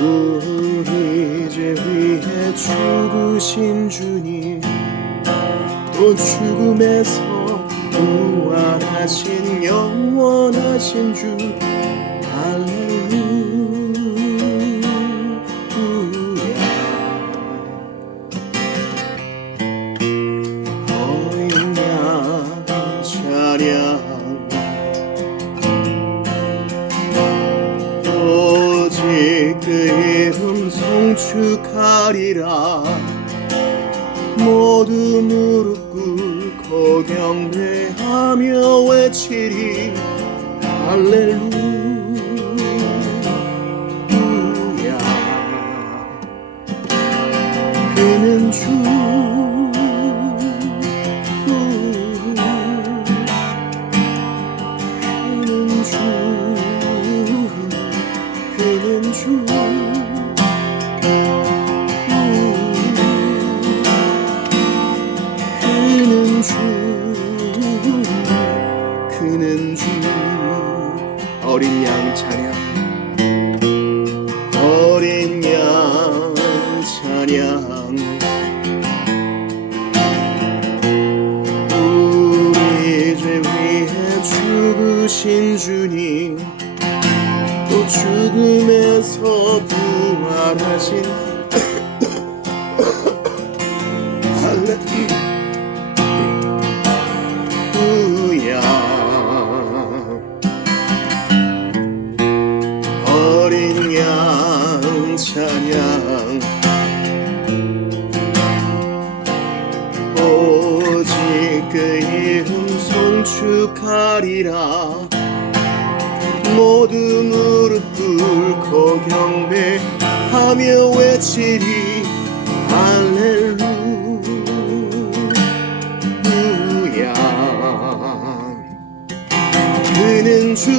우리 죄 위해 죽으신 주님, 또 죽음에서 부활하신 영원하신 주, 할렐루야. 어린 양 찬양, 오직 그 이름 송축하리라. 모두 무릎 꿇고 경배하며 외치리, 할렐루야. 그는 주, 그는 주, 그는 주, 그는 주. 어린 양 찬양, 어린 양 찬양. 우리 죄 위해 죽으신 주님, 또 죽음에서 부활하신 할렐루야. 어린 양 찬양, 오직 그 이름 송축하리라. 모두 무릎 꿇고 경배하며 외치리, 할렐루야. 그는 주,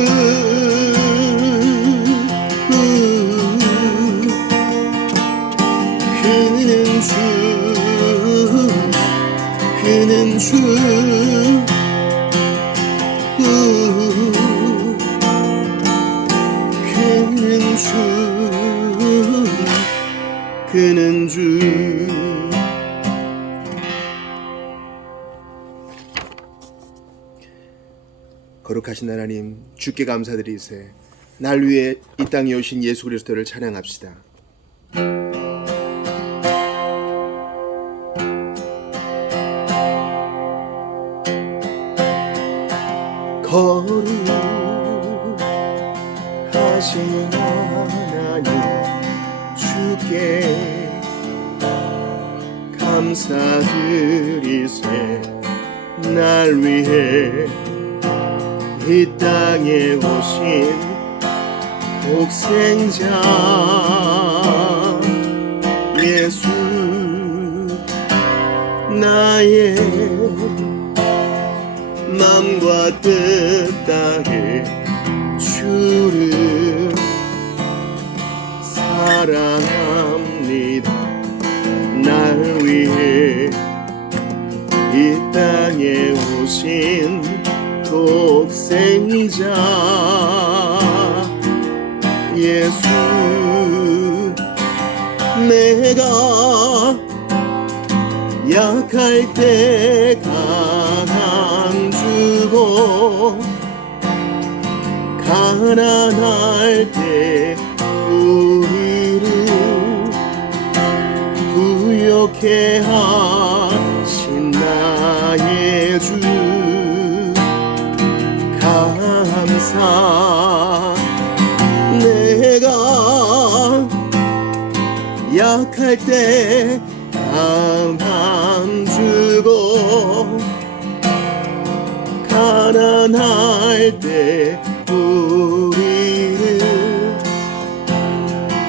그는 주, 그는 주, 그는 주, 그는 주. 거룩하신 하나님, 주께 감사드리세. 날 위해 이 땅에 오신 예수 그리스도를 찬양합시다. 거룩하신 하나님, 주께 감사드리세. 날 위해 이 땅에 오신 독생자 예수, 나의 맘과 뜻 따르 주를 사랑합니다. 날 위해 이 땅에 오신 독생자 예수, 내가 약할 때 강함 주고, 가난할 때 우리를 부욕해 하신 나의 주, 감사. 내가 약할 때 강함 주고, 가난할 때 우리를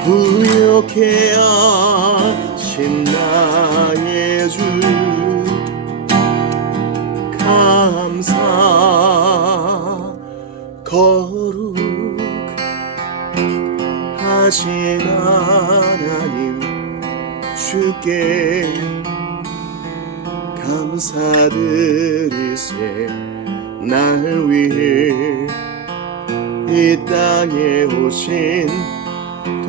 부욕해 하신 나의 주, 감사. 거룩하신 하나님, 주께 감사드리세. 날 위해 이 땅에 오신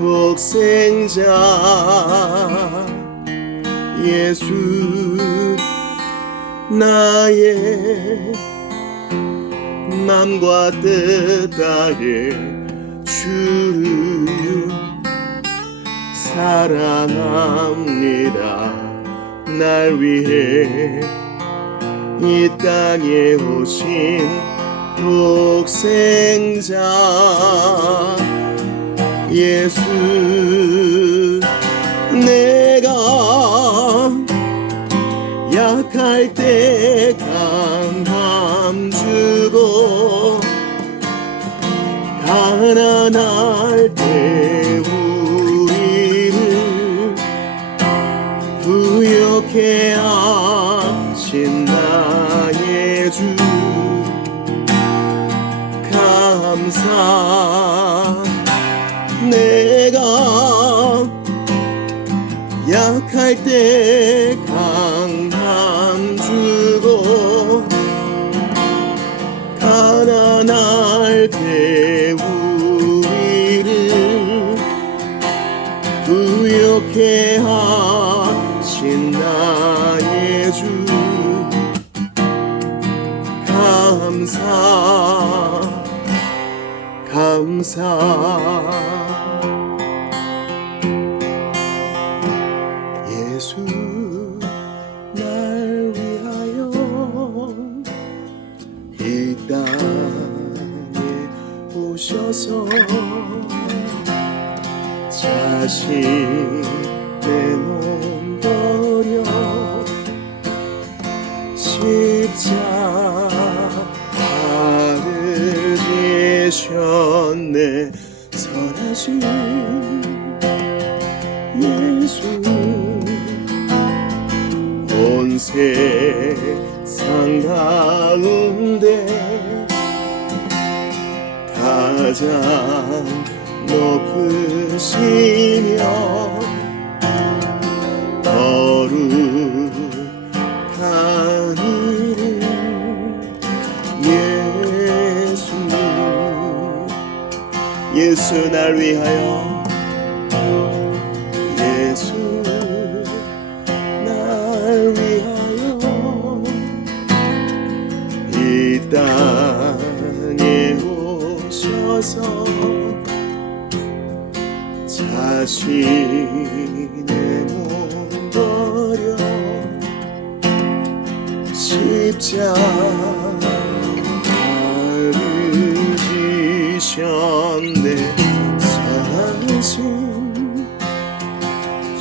독생자 예수 나의 맘과 뜻 다해 주를 사랑합니다. 날 위해 이 땅에 오신 독생자 예수 내가 약할 때 강함 주고 가난할 때 우리를 부욕해 하신 나의 주 감사 내가 약할 때 강함 주고 가난할 때 우리를 부욕해 하신 나의 주 감사 예수 날 위하여 이 땅에 오셔서 자신의 몸 버려 십자가를 지셨네. 선하신 예수 온 세상 가운데 가장 높으시며 거룩한 이름 예수 날 위하여 예수 날 위하여 이 땅에 오셔서 자신의 몸 버려 십자가를 지셨네. 선하신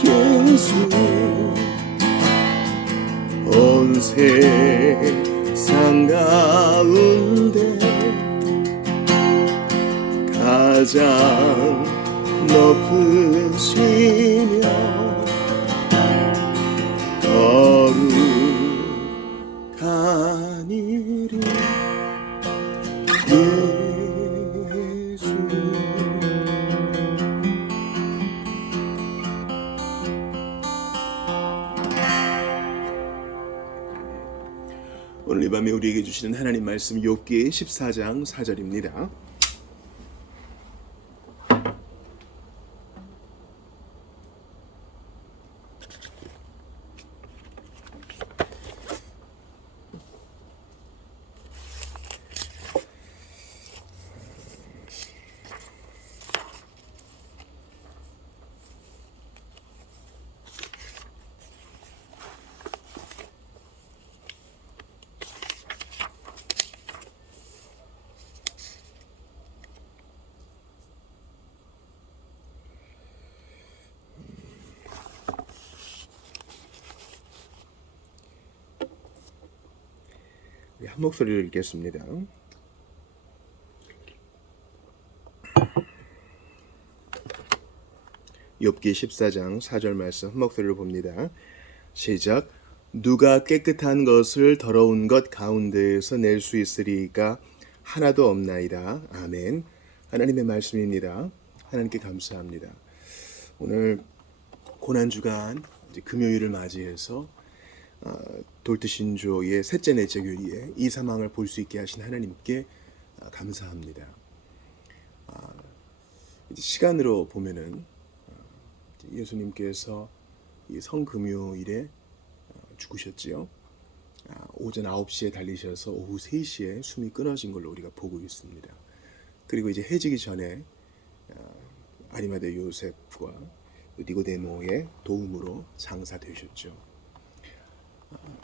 예수 온 세상 가운데 가장 높으시며 거룩한 이름 예수. 오늘 이 밤에 우리에게 주시는 하나님 말씀 욥기 14장 4절입니다. 한 목소리를 읽겠습니다. 욥기 14장 4절 말씀 한 목소리로 봅니다. 시작. 누가 깨끗한 것을 더러운 것 가운데에서 낼 수 있으리까? 하나도 없나이다. 아멘. 하나님의 말씀입니다. 하나님께 감사합니다. 오늘 고난주간 금요일을 맞이해서 돌트신조의 셋째 넷째 교리에 이 상황을 볼 수 있게 하신 하나님께 감사합니다. 이제 시간으로 보면은 예수님께서 이 성금요일에 죽으셨지요. 오전 9시에 달리셔서 오후 3시에 숨이 끊어진 걸로 우리가 보고 있습니다. 그리고 이제 해지기 전에 아리마대 요셉과 니고데모의 도움으로 장사되셨죠.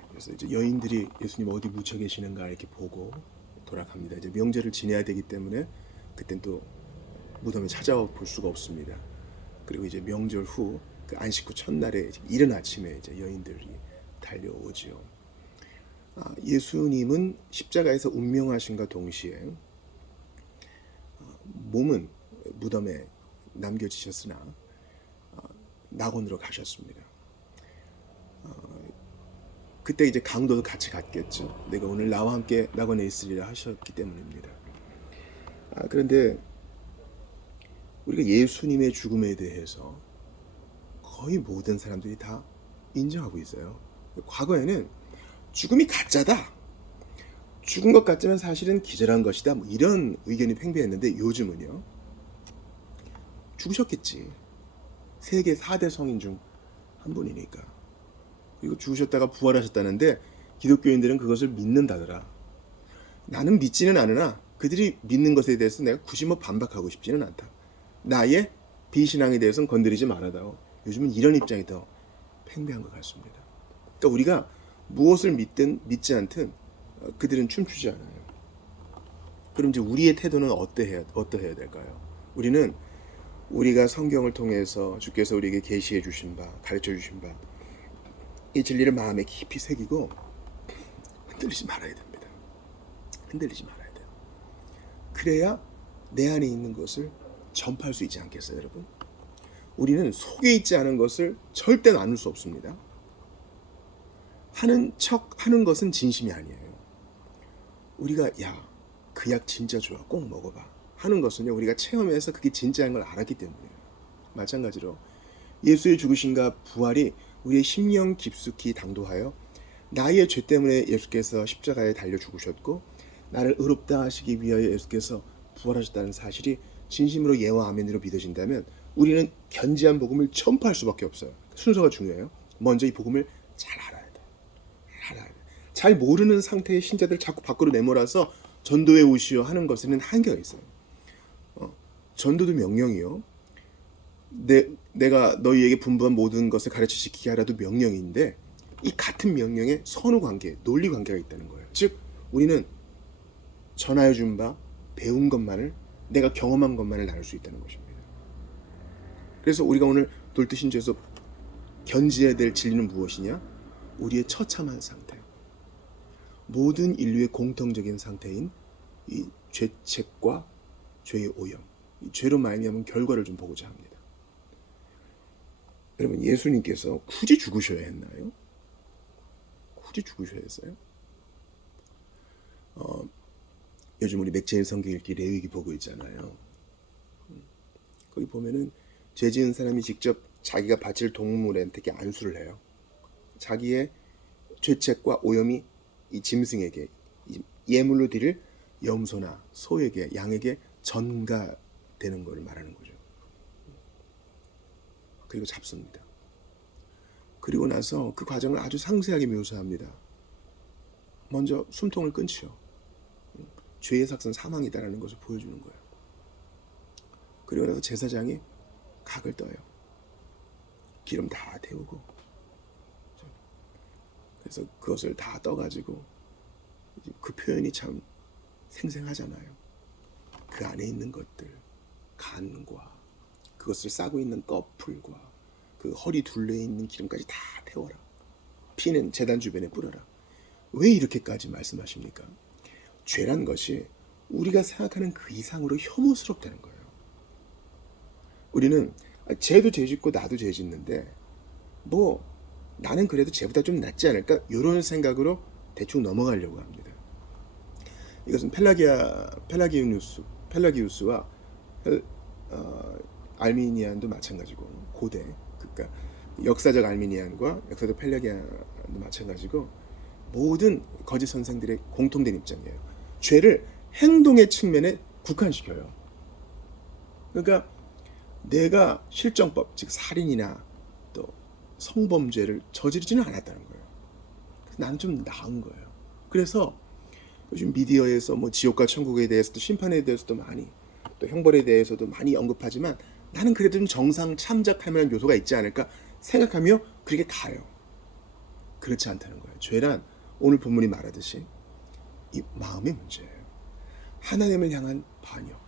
그래서 이제 여인들이 예수님 어디 묻혀 계시는가 이렇게 보고 돌아갑니다. 이제 명절을 지내야 되기 때문에 그땐 또 무덤에 찾아와 볼 수가 없습니다. 그리고 이제 명절 후 그 안식 후 첫날에 이른 아침에 이제 여인들이 달려오지요. 예수님은 십자가에서 운명하신과 동시에 몸은 무덤에 남겨지셨으나 낙원으로 가셨습니다. 그때 이제 강도도 같이 갔겠죠. 내가 오늘 나와 함께 낙원에 있으리라 하셨기 때문입니다. 그런데 우리가 예수님의 죽음에 대해서 거의 모든 사람들이 다 인정하고 있어요. 과거에는 죽음이 가짜다, 죽은 것 같지만 사실은 기절한 것이다, 뭐 이런 의견이 팽배했는데 요즘은요, 죽으셨겠지. 세계 4대 성인 중 한 분이니까. 그리고 죽으셨다가 부활하셨다는데 기독교인들은 그것을 믿는다더라. 나는 믿지는 않으나 그들이 믿는 것에 대해서 내가 굳이 뭐 반박하고 싶지는 않다. 나의 비신앙에 대해서는 건드리지 말아다오. 요즘은 이런 입장이 더 팽배한 것 같습니다. 그러니까 우리가 무엇을 믿든 믿지 않든 그들은 춤추지 않아요. 그럼 이제 우리의 태도는 어떠해야 될까요? 우리는 우리가 성경을 통해서 주께서 우리에게 계시해 주신 바, 가르쳐 주신 바, 이 진리를 마음에 깊이 새기고 흔들리지 말아야 됩니다. 흔들리지 말아야 돼요. 그래야 내 안에 있는 것을 전파할 수 있지 않겠어요, 여러분? 우리는 속에 있지 않은 것을 절대 나눌 수 없습니다. 하는 척 하는 것은 진심이 아니에요. 우리가 그 약 진짜 좋아, 꼭 먹어봐 하는 것은요, 우리가 체험해서 그게 진짜인 걸 알았기 때문이에요. 마찬가지로 예수의 죽으심과 부활이 우리의 심령 깊숙이 당도하여 나의 죄 때문에 예수께서 십자가에 달려 죽으셨고 나를 의롭다 하시기 위하여 예수께서 부활하셨다는 사실이 진심으로 예와 아멘으로 믿어진다면 우리는 견지한 복음을 전파할 수밖에 없어요. 순서가 중요해요. 먼저 이 복음을 잘 알아야 돼. 잘 모르는 상태의 신자들 자꾸 밖으로 내몰아서 전도에 오시오 하는 것에는 한계가 있어요. 전도도 명령이요. 내가 너희에게 분부한 모든 것을 가르치시키게 하라도 명령인데 이 같은 명령에 선후관계, 논리관계가 있다는 거예요. 즉 우리는 전하여 준 바, 배운 것만을, 내가 경험한 것만을 나눌 수 있다는 것입니다. 그래서 우리가 오늘 돌드신주에서 견지해야 될 진리는 무엇이냐? 우리의 처참한 상태, 모든 인류의 공통적인 상태인 이 죄책과 죄의 오염, 이 죄로 말미암은 결과를 좀 보고자 합니다. 여러분, 예수님께서 굳이 죽으셔야 했나요? 굳이 죽으셔야 했어요? 요즘 우리 맥제일 성경 읽기 레위기 보고 있잖아요. 거기 보면은 죄 지은 사람이 직접 자기가 바칠 동물한테 안수를 해요. 자기의 죄책과 오염이 이 짐승에게 예물로 드릴 염소나 소에게, 양에게 전가되는 것을 말하는 거죠. 그리고 잡습니다. 그리고 나서 그 과정을 아주 상세하게 묘사합니다. 먼저 숨통을 끊지요. 죄의 삭은 사망이다라는 것을 보여주는 거예요. 그리고 나서 제사장이 각을 떠요. 기름 다 태우고, 그래서 그것을 다 떠가지고, 그 표현이 참 생생하잖아요. 그 안에 있는 것들, 간과 그것을 싸고 있는 꺼풀과 그 허리 둘레에 있는 기름까지 다 태워라. 피는 제단 주변에 뿌려라. 왜 이렇게까지 말씀하십니까? 죄란 것이 우리가 생각하는 그 이상으로 혐오스럽다는 거예요. 우리는 쟤도 죄 짓고 나도 죄 짓는데 뭐 나는 그래도 쟤보다 좀 낫지 않을까? 이런 생각으로 대충 넘어가려고 합니다. 이것은 펠라기우스와 알미니안도 마찬가지고, 고대, 그러니까 역사적 알미니안과 역사적 펠라기안도 마찬가지고, 모든 거짓 선생들의 공통된 입장이에요. 죄를 행동의 측면에 국한시켜요. 그러니까 내가 실정법, 즉 살인이나 또 성범죄를 저지르지는 않았다는 거예요. 나는 좀 나은 거예요. 그래서 요즘 미디어에서 뭐 지옥과 천국에 대해서도 심판에 대해서도 많이, 또 형벌에 대해서도 많이 언급하지만 나는 그래도 좀 정상 참작할 만한 요소가 있지 않을까 생각하며 그렇게 가요. 그렇지 않다는 거예요. 죄란 오늘 본문이 말하듯이 이 마음의 문제예요. 하나님을 향한 반역.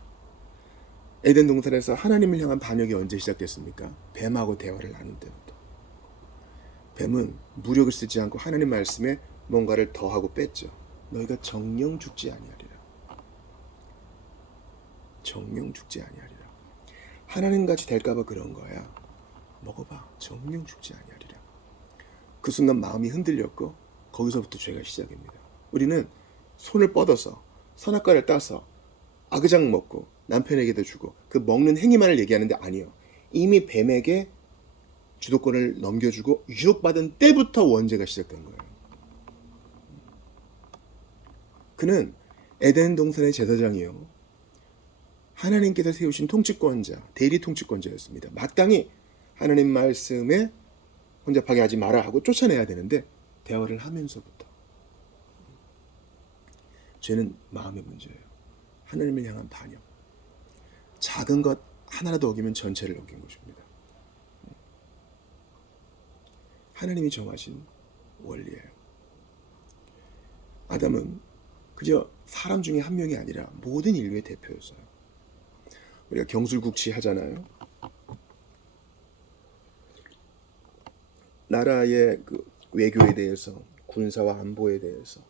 에덴 동산에서 하나님을 향한 반역이 언제 시작됐습니까? 뱀하고 대화를 나눈 때부터. 뱀은 무력을 쓰지 않고 하나님 말씀에 뭔가를 더하고 뺐죠. 너희가 정령 죽지 아니하리라. 정령 죽지 아니하리라. 하나님같이 될까봐 그런 거야. 먹어봐. 정령 죽지 아니하리라. 그 순간 마음이 흔들렸고 거기서부터 죄가 시작입니다. 우리는 손을 뻗어서 선악과를 따서 아그작 먹고 남편에게도 주고 그 먹는 행위만을 얘기하는데 아니요. 이미 뱀에게 주도권을 넘겨주고 유혹받은 때부터 원죄가 시작된 거예요. 그는 에덴 동산의 제사장이요. 하나님께서 세우신 통치권자, 대리 통치권자였습니다. 마땅히 하나님 말씀에 혼잡하게 하지 마라 하고 쫓아내야 되는데 대화를 하면서부터 죄는 마음의 문제예요. 하나님을 향한 반역. 작은 것 하나라도 어기면 전체를 어긴 것입니다. 하나님이 정하신 원리예요. 아담은 그저 사람 중에 한 명이 아니라 모든 인류의 대표였어요. 우리가 경술국시 하잖아요. 나라의 그 외교에 대해서, 군사와 안보에 대해서,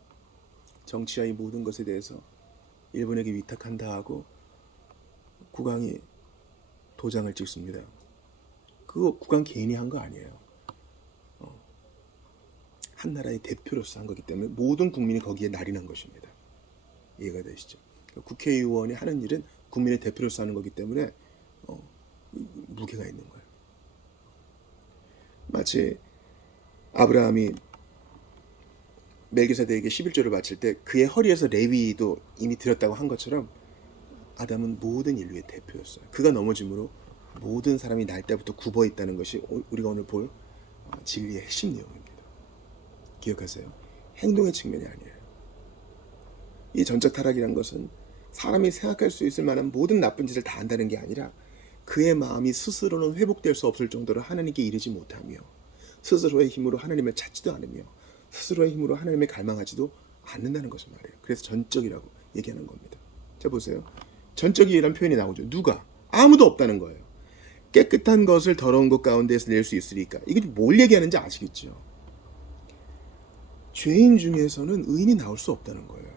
정치와 이 모든 것에 대해서 일본에게 위탁한다 하고 국왕이 도장을 찍습니다. 그거 국왕 개인이 한 거 아니에요. 한 나라의 대표로서 한 거기 때문에 모든 국민이 거기에 날인한 것입니다. 이해가 되시죠? 국회의원이 하는 일은 국민의 대표로서 하는 거기 때문에 무게가 있는 거예요. 마치 아브라함이 멜기세덱에게 11조를 바칠 때 그의 허리에서 레위도 이미 드렸다고 한 것처럼 아담은 모든 인류의 대표였어요. 그가 넘어짐으로 모든 사람이 날 때부터 굽어 있다는 것이 우리가 오늘 볼 진리의 핵심 내용입니다. 기억하세요. 행동의 측면이 아니에요. 이 전적 타락이란 것은 사람이 생각할 수 있을 만한 모든 나쁜 짓을 다 한다는 게 아니라 그의 마음이 스스로는 회복될 수 없을 정도로 하나님께 이르지 못하며 스스로의 힘으로 하나님을 찾지도 않으며 스스로의 힘으로 하나님을 갈망하지도 않는다는 것을 말해요. 그래서 전적이라고 얘기하는 겁니다. 자 보세요. 전적이라는 표현이 나오죠. 누가? 아무도 없다는 거예요. 깨끗한 것을 더러운 것 가운데에서 낼 수 있으리까. 이게 뭘 얘기하는지 아시겠죠? 죄인 중에서는 의인이 나올 수 없다는 거예요.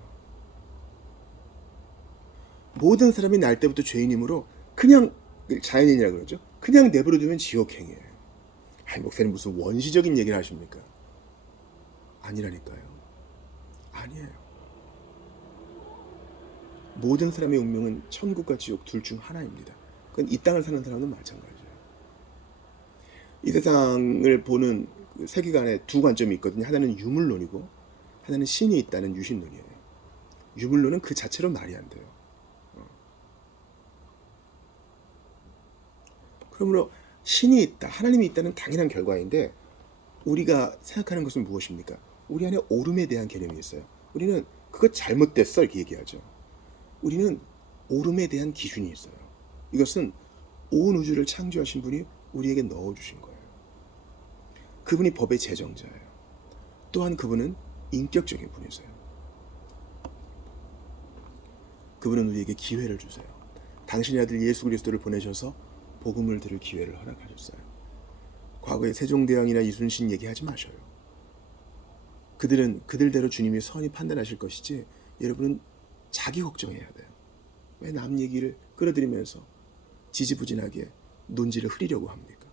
모든 사람이 날 때부터 죄인이므로 그냥 자연인이라고 그러죠. 그냥 내버려두면 지옥행이에요. 아이 목사님 무슨 원시적인 얘기를 하십니까? 아니라니까요. 아니에요. 모든 사람의 운명은 천국과 지옥 둘 중 하나입니다. 그건 이 땅을 사는 사람도 마찬가지예요. 이 세상을 보는 세계관에 두 관점이 있거든요. 하나는 유물론이고 하나는 신이 있다는 유신론이에요. 유물론은 그 자체로 말이 안 돼요. 그러므로 신이 있다, 하나님이 있다는 당연한 결과인데 우리가 생각하는 것은 무엇입니까? 우리 안에 옳음에 대한 개념이 있어요. 우리는 그거 잘못됐어 이렇게 얘기하죠. 우리는 옳음에 대한 기준이 있어요. 이것은 온 우주를 창조하신 분이 우리에게 넣어주신 거예요. 그분이 법의 제정자예요. 또한 그분은 인격적인 분이세요. 그분은 우리에게 기회를 주세요. 당신의 아들 예수 그리스도를 보내셔서 복음을 들을 기회를 허락하셨어요. 과거에 세종대왕이나 이순신 얘기하지 마셔요. 그들은 그들대로 주님이 선히 판단하실 것이지 여러분은 자기 걱정해야 돼요. 왜 남 얘기를 끌어들이면서 지지부진하게 논지를 흐리려고 합니까?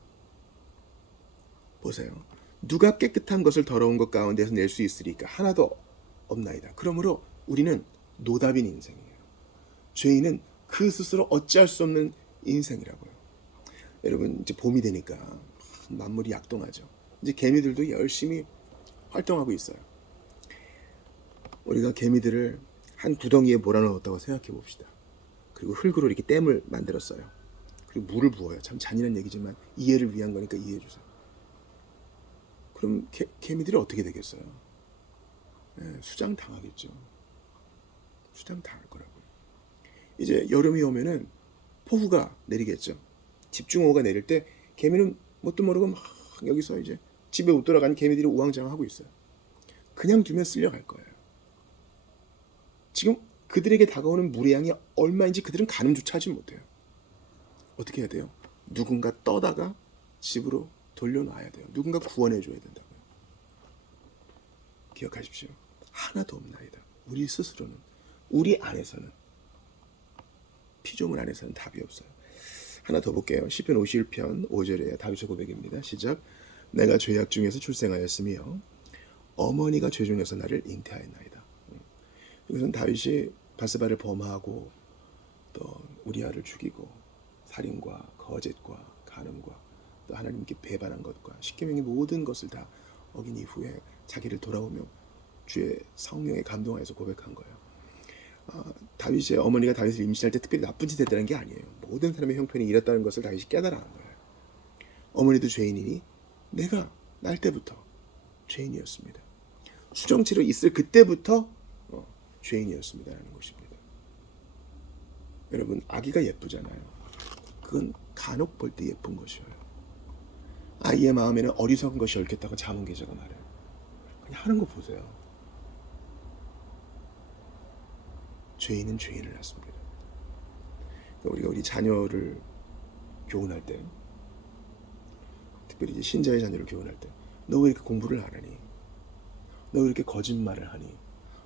보세요. 누가 깨끗한 것을 더러운 것 가운데서 낼 수 있으리까? 하나도 없나이다. 그러므로 우리는 노답인 인생이에요. 죄인은 그 스스로 어찌할 수 없는 인생이라고요. 여러분 이제 봄이 되니까 만물이 약동하죠. 이제 개미들도 열심히 활동하고 있어요. 우리가 개미들을 한 구덩이에 몰아넣었다고 생각해 봅시다. 그리고 흙으로 이렇게 댐을 만들었어요. 그리고 물을 부어요. 참 잔인한 얘기지만 이해를 위한 거니까 이해해 주세요. 그럼 개미들이 어떻게 되겠어요? 수장 당하겠죠. 수장 당할 거라고. 이제 여름이 오면은 폭우가 내리겠죠. 집중호우가 내릴 때 개미는 뭣도 모르고 막 여기서 이제 집에 못 돌아간 개미들이 우왕좌왕하고 있어요. 그냥 두면 쓸려갈 거예요. 지금 그들에게 다가오는 물의 양이 얼마인지 그들은 가늠조차 하지 못해요. 어떻게 해야 돼요? 누군가 떠다가 집으로 돌려놔야 돼요. 누군가 구원해줘야 된다고요. 기억하십시오. 하나도 없나이다. 우리 스스로는, 우리 안에서는, 피조물 안에서는 답이 없어요. 하나 더 볼게요. 시편 51편 5절에 다윗의 고백입니다. 시작. 내가 죄악 중에서 출생하였으며 어머니가 죄 중에서 나를 잉태하였나이다. 이것은 다윗이 바스바를 범하고 또 우리아를 죽이고 살인과 거짓과 간음과 또 하나님께 배반한 것과 십계명의 모든 것을 다 어긴 이후에 자기를 돌아오며 주의 성령에 감동하여서 고백한 거예요. 다윗의 어머니가 다윗을 임신할 때 특별히 나쁜 짓 했다는 게 아니에요. 모든 사람의 형편이 이랬다는 것을 다윗이 깨달아낸 거예요. 어머니도 죄인이니 내가 날 때부터 죄인이었습니다. 수정치로 있을 그때부터 죄인이었습니다라는 것입니다. 여러분, 아기가 예쁘잖아요. 그건 간혹 볼 때 예쁜 것이에요. 아이의 마음에는 어리석은 것이 얽혔다고 자문계자가 말해요. 그냥 하는 거 보세요. 죄인은 죄인을 낳습니다. 우리가 우리 자녀를 교훈할 때, 특별히 이제 신자의 자녀를 교훈할 때, 너 왜 이렇게 공부를 안 하니? 너 왜 이렇게 거짓말을 하니?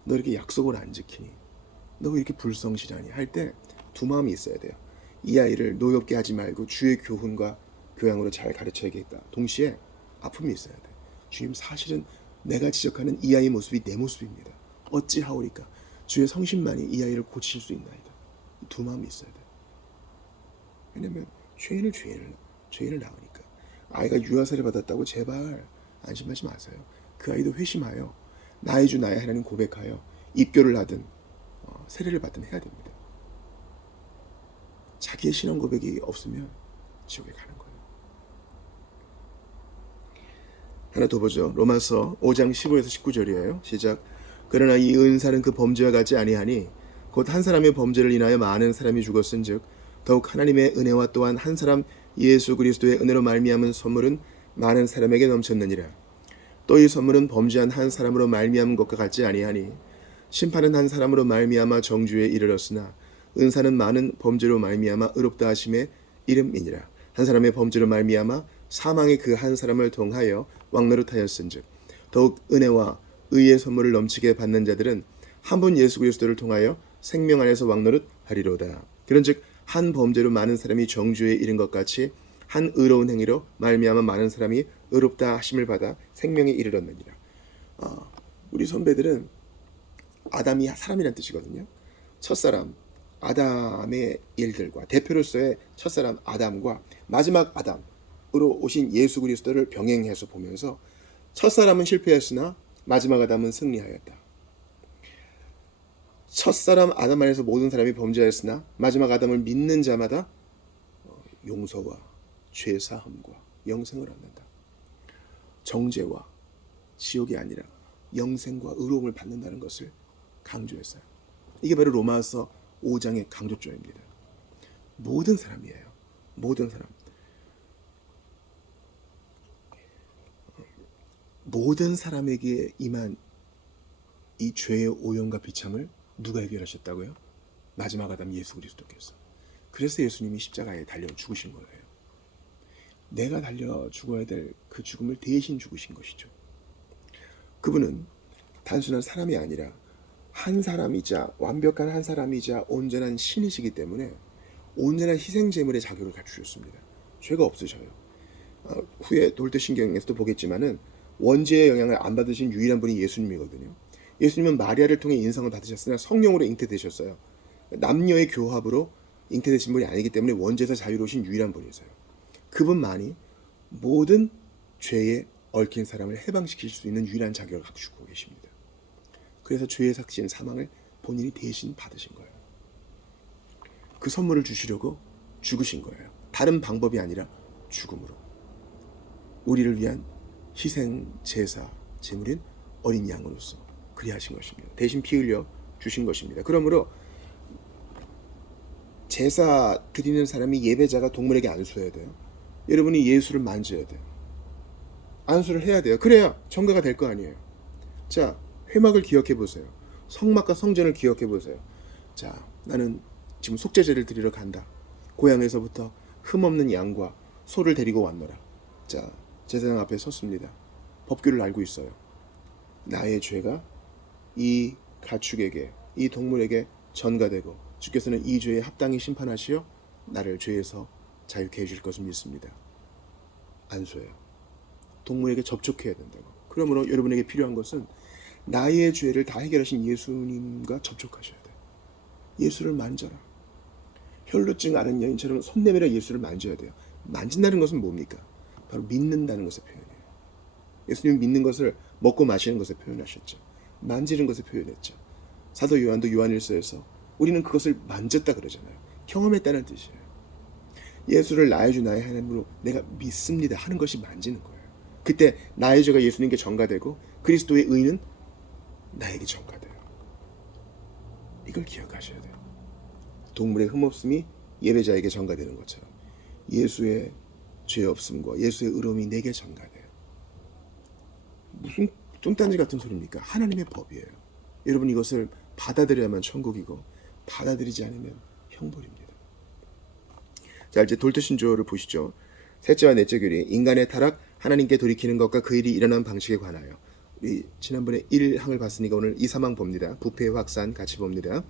너 왜 이렇게 약속을 안 지키니? 너 왜 이렇게 불성실하니? 할 때 두 마음이 있어야 돼요. 이 아이를 노엽게 하지 말고 주의 교훈과 교양으로 잘 가르쳐야겠다. 동시에 아픔이 있어야 돼. 주님, 사실은 내가 지적하는 이 아이의 모습이 내 모습입니다. 어찌하오리까? 주의 성신만이 이 아이를 고칠 수 있나이다. 두 마음이 있어야 돼. 왜냐면 죄인을 낳으니까. 아이가 유아세를 받았다고 제발 안심하지 마세요. 그 아이도 회심하여 나의 주 나의 하나님 고백하여 입교를 하든 세례를 받든 해야 됩니다. 자기의 신앙 고백이 없으면 지옥에 가는 거예요. 하나 더 보죠. 로마서 5장 15에서 19절이에요. 시작. 그러나 이 은사는 그 범죄와 같지 아니하니 곧 한 사람의 범죄를 인하여 많은 사람이 죽었은즉 더욱 하나님의 은혜와 또한 한 사람 예수 그리스도의 은혜로 말미암은 선물은 많은 사람에게 넘쳤느니라. 또 이 선물은 범죄한 한 사람으로 말미암은 것과 같지 아니하니 심판은 한 사람으로 말미암아 정죄에 이르렀으나 은사는 많은 범죄로 말미암아 의롭다 하심의 이름이니라. 한 사람의 범죄로 말미암아 사망의 그 한 사람을 통하여 왕노릇하였은즉 더욱 은혜와 의의 선물을 넘치게 받는 자들은 한 분 예수 그리스도를 통하여 생명 안에서 왕노릇하리로다. 그런즉 한 범죄로 많은 사람이 정죄에 이른 것 같이 한 의로운 행위로 말미암아 많은 사람이 의롭다 하심을 받아 생명에 이르렀느니라. 우리 선배들은 아담이 사람이란 뜻이거든요. 첫사람 아담의 일들과 대표로서의 첫사람 아담과 마지막 아담으로 오신 예수 그리스도를 병행해서 보면서 첫사람은 실패했으나 마지막 아담은 승리하였다. 첫사람 아담 안에서 모든 사람이 범죄하였으나 마지막 아담을 믿는 자마다 용서와 죄사함과 영생을 얻는다. 정죄와 지옥이 아니라 영생과 의로움을 받는다는 것을 강조했어요. 이게 바로 로마서 5장의 강조점입니다. 모든 사람이에요. 모든 사람. 모든 사람에게 임한 이 죄의 오염과 비참을 누가 해결하셨다고요? 마지막 아담 예수 그리스도께서. 그래서 예수님이 십자가에 달려 죽으신 거예요. 내가 달려 죽어야 될 그 죽음을 대신 죽으신 것이죠. 그분은 단순한 사람이 아니라 한 사람이자 완벽한 한 사람이자 온전한 신이시기 때문에 온전한 희생제물의 자격을 갖추셨습니다. 죄가 없으셔요. 후에 돌대신경에서도 보겠지만은 원죄의 영향을 안 받으신 유일한 분이 예수님이거든요. 예수님은 마리아를 통해 인성을 받으셨으나 성령으로 잉태되셨어요. 남녀의 교합으로 잉태되신 분이 아니기 때문에 원죄에서 자유로우신 유일한 분이세요. 그분만이 모든 죄에 얽힌 사람을 해방시킬 수 있는 유일한 자격을 갖추고 계십니다. 그래서 죄의 삭신 사망을 본인이 대신 받으신 거예요. 그 선물을 주시려고 죽으신 거예요. 다른 방법이 아니라 죽음으로 우리를 위한 희생 제사 제물인 어린 양으로서 그리하신 것입니다. 대신 피 흘려 주신 것입니다. 그러므로 제사 드리는 사람이 예배자가 동물에게 안수해야 돼요. 여러분이 예수를 만져야 돼요. 안수를 해야 돼요. 그래야 전가가 될 거 아니에요. 자, 회막을 기억해 보세요. 성막과 성전을 기억해 보세요. 자, 나는 지금 속죄제를 드리러 간다. 고향에서부터 흠없는 양과 소를 데리고 왔노라. 자, 제사장 앞에 섰습니다. 법규를 알고 있어요. 나의 죄가 이 가축에게, 이 동물에게 전가되고 주께서는 이 죄에 합당히 심판하시어 나를 죄에서 자유케 해줄 것을 믿습니다. 안수해요. 동물에게 접촉해야 된다고. 그러므로 여러분에게 필요한 것은 나의 죄를 다 해결하신 예수님과 접촉하셔야 돼요. 예수를 만져라. 혈루증 앓은 여인처럼 손 내밀어 예수를 만져야 돼요. 만진다는 것은 뭡니까? 바로 믿는다는 것의 표현이에요. 예수님이 믿는 것을 먹고 마시는 것에 표현하셨죠. 만지는 것에 표현했죠. 사도 요한도 요한일서에서 우리는 그것을 만졌다 그러잖아요. 경험했다는 뜻이에요. 예수를 나의 주 나의 하나님으로 내가 믿습니다 하는 것이 만지는 거예요. 그때 나의 죄가 예수님께 전가되고 그리스도의 의는 나에게 전가돼요. 이걸 기억하셔야 돼요. 동물의 흠없음이 예배자에게 전가되는 것처럼 예수의 죄 없음과 예수의 의로움이 내게 전가돼요. 무슨 뚱딴지 같은 소리입니까? 하나님의 법이에요. 여러분 이것을 받아들여야만 천국이고 받아들이지 않으면 형벌입니다. 자, 이제 돌토신조를 보시죠. 셋째와 넷째 교리, 인간의 타락, 하나님께 돌이키는 것과 그 일이 일어난 방식에 관하여. 우리 지난번에 1항을 봤으니까 오늘 2, 3항 봅니다. 부패 확산 같이 봅니다.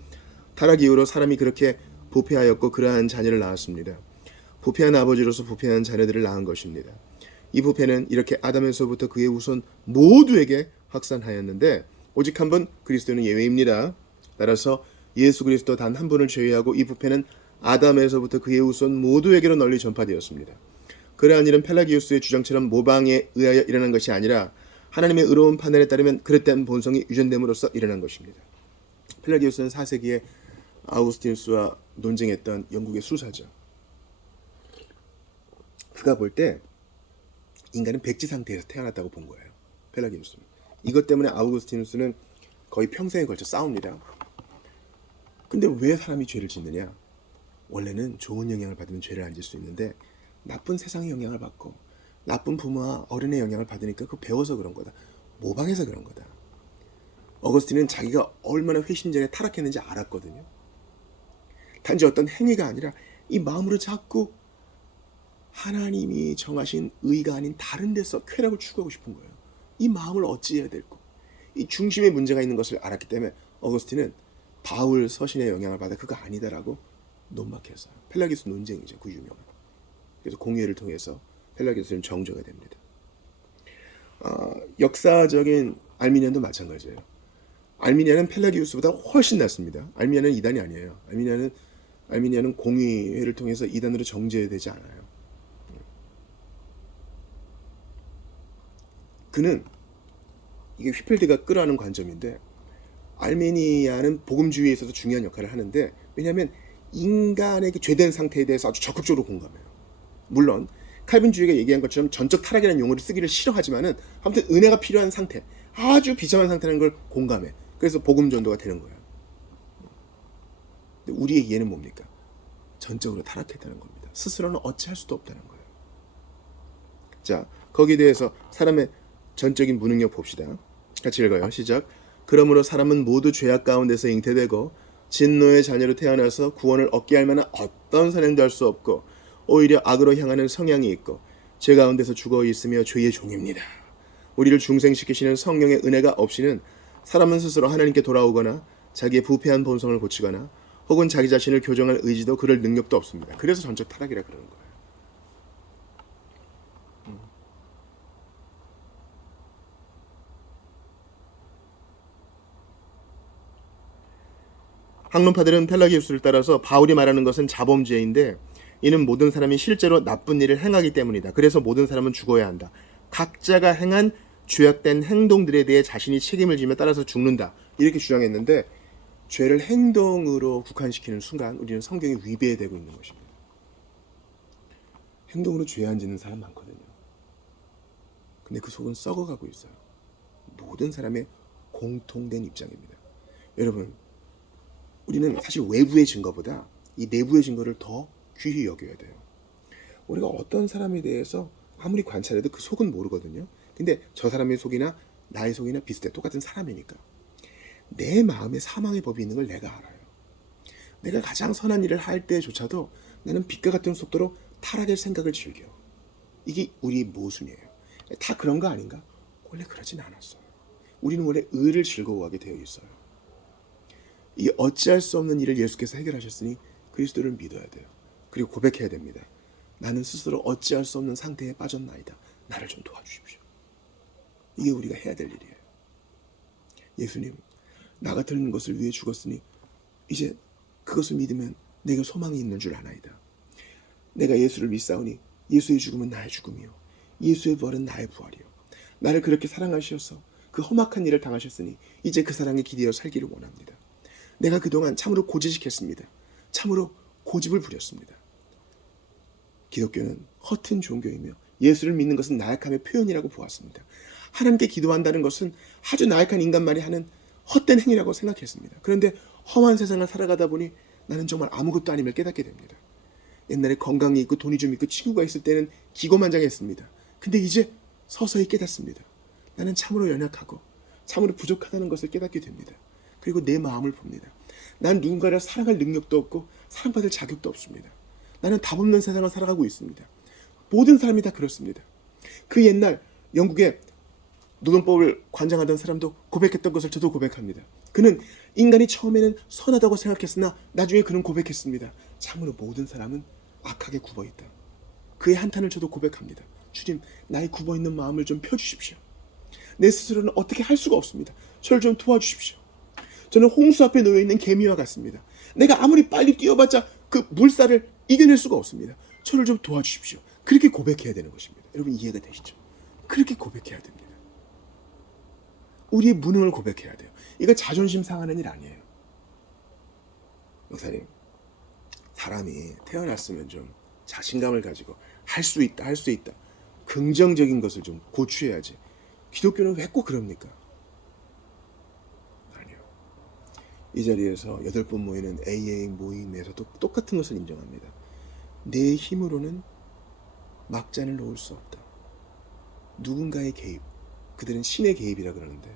타락 이후로 사람이 그렇게 부패하였고 그러한 자녀를 낳았습니다. 부패한 아버지로서 부패한 자녀들을 낳은 것입니다. 이 부패는 이렇게 아담에서부터 그의 후손 모두에게 확산하였는데 오직 한 분 그리스도는 예외입니다. 따라서 예수 그리스도 단 한 분을 제외하고 이 부패는 아담에서부터 그의 후손 모두에게로 널리 전파되었습니다. 그러한 일은 펠라기우스의 주장처럼 모방에 의하여 일어난 것이 아니라 하나님의 의로운 판단에 따르면 그릇된 본성이 유전됨으로써 일어난 것입니다. 펠라기우스는 4세기에 아우구스티누스와 논쟁했던 영국의 수사죠. 그가 볼 때 인간은 백지 상태에서 태어났다고 본 거예요. 펠라기우스는. 이것 때문에 아우구스티누스는 거의 평생에 걸쳐 싸웁니다. 근데 왜 사람이 죄를 짓느냐? 원래는 좋은 영향을 받으면 죄를 안 질 수 있는데 나쁜 세상의 영향을 받고 나쁜 부모와 어른의 영향을 받으니까 그거 배워서 그런 거다. 모방해서 그런 거다. 어거스틴은 자기가 얼마나 회심전에 타락했는지 알았거든요. 단지 어떤 행위가 아니라 이 마음으로 자꾸 하나님이 정하신 의가 아닌 다른 데서 쾌락을 추구하고 싶은 거예요. 이 마음을 어찌해야 될까? 이 중심에 문제가 있는 것을 알았기 때문에 어거스틴은 바울 서신의 영향을 받아 그거 아니다라고 논박했어요. 펠라기우스 논쟁이죠. 그 유명한. 그래서 공회를 통해서 펠라기우스는 정죄가 됩니다. 역사적인 알미니안도 마찬가지예요. 알미니안은 펠라기우스보다 훨씬 낫습니다. 알미니안은 이단이 아니에요. 알미니안은 공의회를 통해서 이단으로 정죄되지 않아요. 그는 이게 휘필드가 끌어안은 관점인데 알메니아는 복음주의에 있어서 중요한 역할을 하는데 왜냐하면 인간의 죄된 상태에 대해서 아주 적극적으로 공감해요. 물론 칼빈주의가 얘기한 것처럼 전적 타락이라는 용어를 쓰기를 싫어하지만은 아무튼 은혜가 필요한 상태, 아주 비참한 상태라는 걸 공감해. 그래서 복음 전도가 되는 거예요. 근데 우리의 이해는 뭡니까? 전적으로 타락했다는 겁니다. 스스로는 어찌할 수도 없다는 거예요. 자, 거기에 대해서 사람의 전적인 무능력 봅시다. 같이 읽어요. 시작. 그러므로 사람은 모두 죄악 가운데서 잉태되고 진노의 자녀로 태어나서 구원을 얻게 할 만한 어떤 선행도 할 수 없고 오히려 악으로 향하는 성향이 있고 죄 가운데서 죽어 있으며 죄의 종입니다. 우리를 중생시키시는 성령의 은혜가 없이는 사람은 스스로 하나님께 돌아오거나 자기의 부패한 본성을 고치거나 혹은 자기 자신을 교정할 의지도 그럴 능력도 없습니다. 그래서 전적 타락이라 그러는 거예요. 학론파들은 펠라기우스를 따라서 바울이 말하는 것은 자범죄인데 이는 모든 사람이 실제로 나쁜 일을 행하기 때문이다. 그래서 모든 사람은 죽어야 한다. 각자가 행한 죄악된 행동들에 대해 자신이 책임을 지며 따라서 죽는다. 이렇게 주장했는데 죄를 행동으로 국한시키는 순간 우리는 성경이 위배되고 있는 것입니다. 행동으로 죄 안 짓는 사람 많거든요. 근데 그 속은 썩어가고 있어요. 모든 사람의 공통된 입장입니다. 여러분, 우리는 사실 외부의 증거보다 이 내부의 증거를 더 귀히 여겨야 돼요. 우리가 어떤 사람에 대해서 아무리 관찰해도 그 속은 모르거든요. 근데 저 사람의 속이나 나의 속이나 비슷해. 똑같은 사람이니까. 내 마음에 사망의 법이 있는 걸 내가 알아요. 내가 가장 선한 일을 할 때조차도 나는 빛과 같은 속도로 타락할 생각을 즐겨. 이게 우리 모순이에요. 다 그런 거 아닌가? 원래 그러진 않았어요. 우리는 원래 의를 즐거워하게 되어 있어요. 이 어찌할 수 없는 일을 예수께서 해결하셨으니 그리스도를 믿어야 돼요. 그리고 고백해야 됩니다. 나는 스스로 어찌할 수 없는 상태에 빠졌나이다. 나를 좀 도와주십시오. 이게 우리가 해야 될 일이에요. 예수님, 나 같은 것을 위해 죽었으니 이제 그것을 믿으면 내가 소망이 있는 줄 아나이다. 내가 예수를 믿사오니 예수의 죽음은 나의 죽음이요 예수의 부활은 나의 부활이요. 나를 그렇게 사랑하셔서 그 험악한 일을 당하셨으니 이제 그 사랑에 기대어 살기를 원합니다. 내가 그동안 참으로 고지식했습니다. 참으로 고집을 부렸습니다. 기독교는 허튼 종교이며 예수를 믿는 것은 나약함의 표현이라고 보았습니다. 하나님께 기도한다는 것은 아주 나약한 인간만이 하는 헛된 행위라고 생각했습니다. 그런데 험한 세상을 살아가다 보니 나는 정말 아무것도 아님을 깨닫게 됩니다. 옛날에 건강이 있고 돈이 좀 있고 친구가 있을 때는 기고만장했습니다. 근데 이제 서서히 깨닫습니다. 나는 참으로 연약하고 참으로 부족하다는 것을 깨닫게 됩니다. 그리고 내 마음을 봅니다. 난 누군가를 사랑할 능력도 없고 사랑받을 자격도 없습니다. 나는 답 없는 세상을 살아가고 있습니다. 모든 사람이 다 그렇습니다. 그 옛날 영국의 노동법을 관장하던 사람도 고백했던 것을 저도 고백합니다. 그는 인간이 처음에는 선하다고 생각했으나 나중에 그는 고백했습니다. 참으로 모든 사람은 악하게 굽어있다. 그의 한탄을 저도 고백합니다. 주님, 나의 굽어있는 마음을 좀 펴주십시오. 내 스스로는 어떻게 할 수가 없습니다. 저를 좀 도와주십시오. 저는 홍수 앞에 놓여있는 개미와 같습니다. 내가 아무리 빨리 뛰어봤자 그 물살을 이겨낼 수가 없습니다. 저를 좀 도와주십시오. 그렇게 고백해야 되는 것입니다. 여러분 이해가 되시죠? 그렇게 고백해야 됩니다. 우리의 무능을 고백해야 돼요. 이거 자존심 상하는 일 아니에요. 목사님, 사람이 태어났으면 좀 자신감을 가지고 할 수 있다, 할 수 있다. 긍정적인 것을 좀 고취해야지. 기독교는 왜 꼭 그럽니까? 아니요. 이 자리에서 8번 모이는 AA 모임에서도 똑같은 것을 인정합니다. 내 힘으로는 막잔을 놓을 수 없다. 누군가의 개입, 그들은 신의 개입이라 그러는데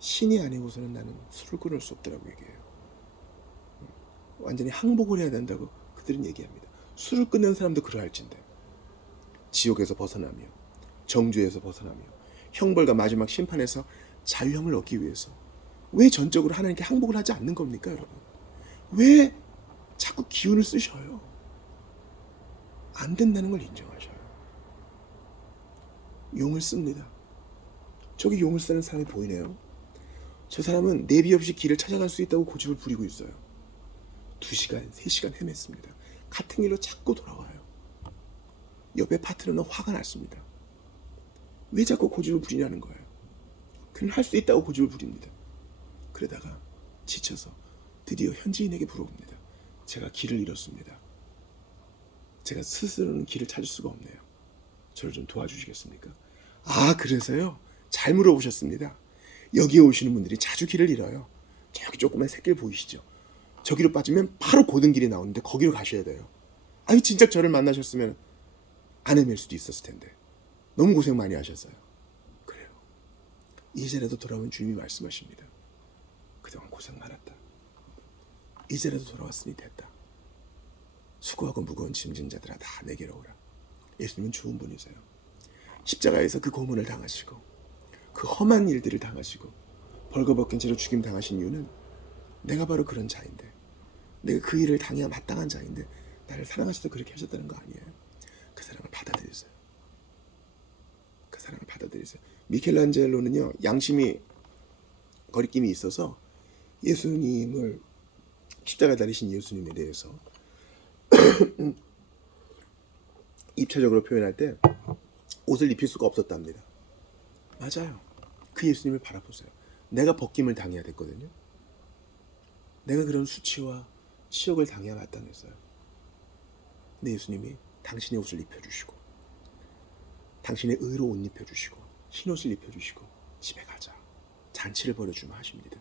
신이 아니고서는 나는 술을 끊을 수 없다라고 얘기해요. 완전히 항복을 해야 된다고 그들은 얘기합니다. 술을 끊는 사람도 그러할진데 지옥에서 벗어나며 정죄에서 벗어나며 형벌과 마지막 심판에서 자유함을 얻기 위해서 왜 전적으로 하나님께 항복을 하지 않는 겁니까, 여러분? 왜 자꾸 기운을 쓰셔요? 안 된다는 걸 인정하셔요. 용을 씁니다. 저기 용을 쓰는 사람이 보이네요. 저 사람은 내비 없이 길을 찾아갈 수 있다고 고집을 부리고 있어요. 2시간, 3시간 헤맸습니다. 같은 길로 자꾸 돌아와요. 옆에 파트너는 화가 났습니다. 왜 자꾸 고집을 부리냐는 거예요. 그는 할 수 있다고 고집을 부립니다. 그러다가 지쳐서 드디어 현지인에게 물어봅니다. 제가 길을 잃었습니다. 제가 스스로는 길을 찾을 수가 없네요. 저를 좀 도와주시겠습니까? 아, 그래서요? 잘 물어보셨습니다. 여기에 오시는 분들이 자주 길을 잃어요. 저기 조그만 새길 보이시죠? 저기로 빠지면 바로 고등길이 나오는데 거기로 가셔야 돼요. 아니 진짜 저를 만나셨으면 안 헤맬 수도 있었을 텐데 너무 고생 많이 하셨어요. 그래요. 이제라도 돌아오면 주님이 말씀하십니다. 그동안 고생 많았다. 이제라도 돌아왔으니 됐다. 수고하고 무거운 짐진 자들아 다 내게로 오라. 예수님은 좋은 분이세요. 십자가에서 그 고문을 당하시고 그 험한 일들을 당하시고 벌거벗긴 채로 죽임 당하신 이유는 내가 바로 그런 자인데 내가 그 일을 당해야 마땅한 자인데 나를 사랑하셔서 그렇게 하셨다는 거 아니에요. 그 사랑을 받아들이세요. 그 사랑을 받아들이세요. 미켈란젤로는요 양심이 거리낌이 있어서 예수님을 십자가 달리신 예수님에 대해서 입체적으로 표현할 때 옷을 입힐 수가 없었답니다. 맞아요. 그 예수님을 바라보세요. 내가 벗김을 당해야 됐거든요. 내가 그런 수치와 치욕을 당해야 마땅했어요. 근데 예수님이 당신의 옷을 입혀주시고 당신의 의로 옷 입혀주시고 흰옷을 입혀주시고 집에 가자, 잔치를 벌여주마 하십니다.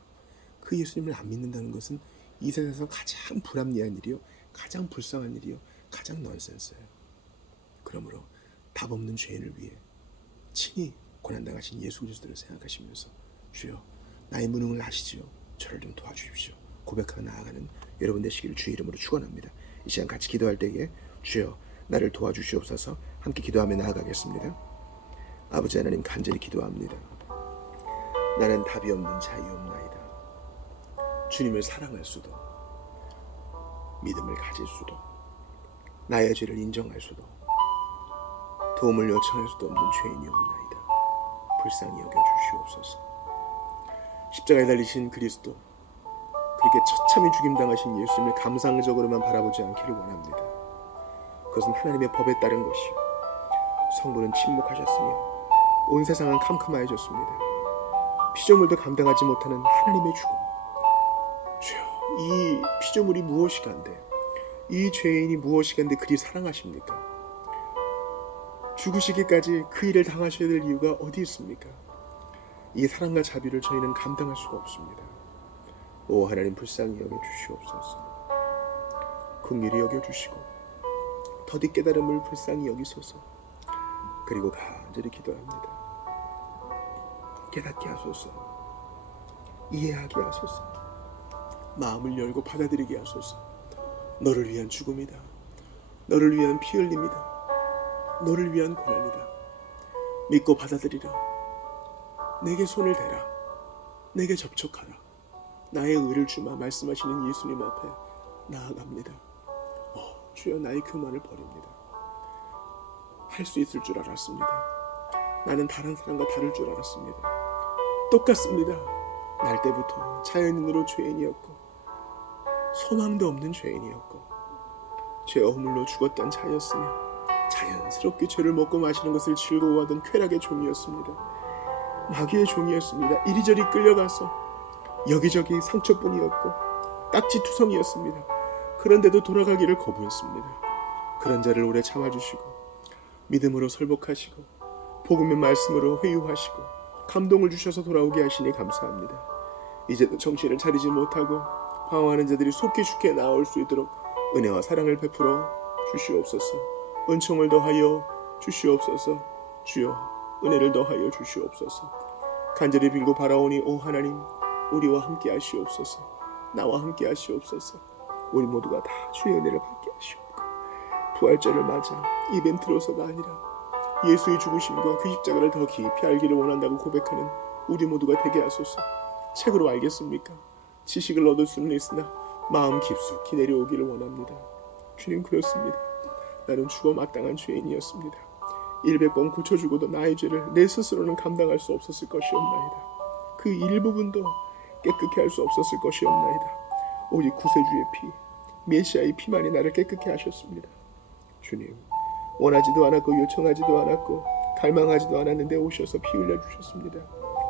그 예수님을 안 믿는다는 것은 이 세상에서 가장 불합리한 일이요, 가장 불쌍한 일이요, 가장 넌센스예요. 그러므로 답 없는 죄인을 위해 친히 고난당하신 예수 그리스도를 생각하시면서 주여 나의 무능을 아시지요, 저를 좀 도와주십시오 고백하며 나아가는 여러분 되시기를 주의 이름으로 축원합니다. 이 시간 같이 기도할 때에 주여 나를 도와주시옵소서 함께 기도하며 나아가겠습니다. 아버지 하나님, 간절히 기도합니다. 나는 답이 없는 자이옵나이다. 주님을 사랑할 수도, 믿음을 가질 수도, 나의 죄를 인정할 수도, 도움을 요청할 수도 없는 죄인이옵나이다. 불쌍히 여겨주시옵소서. 십자가에 달리신 그리스도, 그렇게 처참히 죽임당하신 예수님을 감상적으로만 바라보지 않기를 원합니다. 그것은 하나님의 법에 따른 것이요, 성부는 침묵하셨으며 온 세상은 캄캄하여졌습니다. 피조물도 감당하지 못하는 하나님의 죽음. 주여, 이 피조물이 무엇이간데, 이 죄인이 무엇이간데 그리 사랑하십니까? 죽으시기까지 그 일을 당하셔야 될 이유가 어디 있습니까? 이 사랑과 자비를 저희는 감당할 수가 없습니다. 오 하나님, 불쌍히 여겨주시옵소서. 긍휼히 여겨주시고 더디 깨달음을 불쌍히 여기소서. 그리고 간절히 기도합니다. 깨닫게 하소서. 이해하게 하소서. 마음을 열고 받아들이게 하소서. 너를 위한 죽음이다. 너를 위한 피 흘림이다. 너를 위한 고난이다. 믿고 받아들이라. 내게 손을 대라. 내게 접촉하라. 나의 의를 주마 말씀하시는 예수님 앞에 나아갑니다. 주여, 나의 교만을 버립니다. 할 수 있을 줄 알았습니다. 나는 다른 사람과 다를 줄 알았습니다. 똑같습니다. 날 때부터 자연인으로 죄인이었고 소망도 없는 죄인이었고 죄 허물로 죽었던 자였으며 자연스럽게 죄를 먹고 마시는 것을 즐거워하던 쾌락의 종이었습니다. 마귀의 종이었습니다. 이리저리 끌려가서 여기저기 상처뿐이었고 딱지투성이었습니다. 그런데도 돌아가기를 거부했습니다. 그런 자를 오래 참아주시고 믿음으로 설복하시고 복음의 말씀으로 회유하시고 감동을 주셔서 돌아오게 하시니 감사합니다. 이제도 정신을 차리지 못하고 방황하는 자들이 속히 죽게 나올 수 있도록 은혜와 사랑을 베풀어 주시옵소서. 은총을 더하여 주시옵소서. 주여, 은혜를 더하여 주시옵소서. 간절히 빌고 바라오니 오 하나님, 우리와 함께 하시옵소서. 나와 함께 하시옵소서. 우리 모두가 다 주의 은혜를 받게 하시옵고 부활절을 맞아 이벤트로서가 아니라 예수의 죽으심과 그 십자가를 더 깊이 알기를 원한다고 고백하는 우리 모두가 되게 하소서. 책으로 알겠습니까? 지식을 얻을 수는 있으나 마음 깊숙이 내려오기를 원합니다. 주님, 그렇습니다. 나는 죽어 마땅한 죄인이었습니다. 100번 고쳐주고도 나의 죄를 내 스스로는 감당할 수 없었을 것이옵나이다. 그 일부분도 깨끗게 할 수 없었을 것이옵나이다. 오직 구세주의 피, 메시아의 피만이 나를 깨끗게 하셨습니다. 주님, 원하지도 않았고 요청하지도 않았고 갈망하지도 않았는데 오셔서 피 흘려주셨습니다.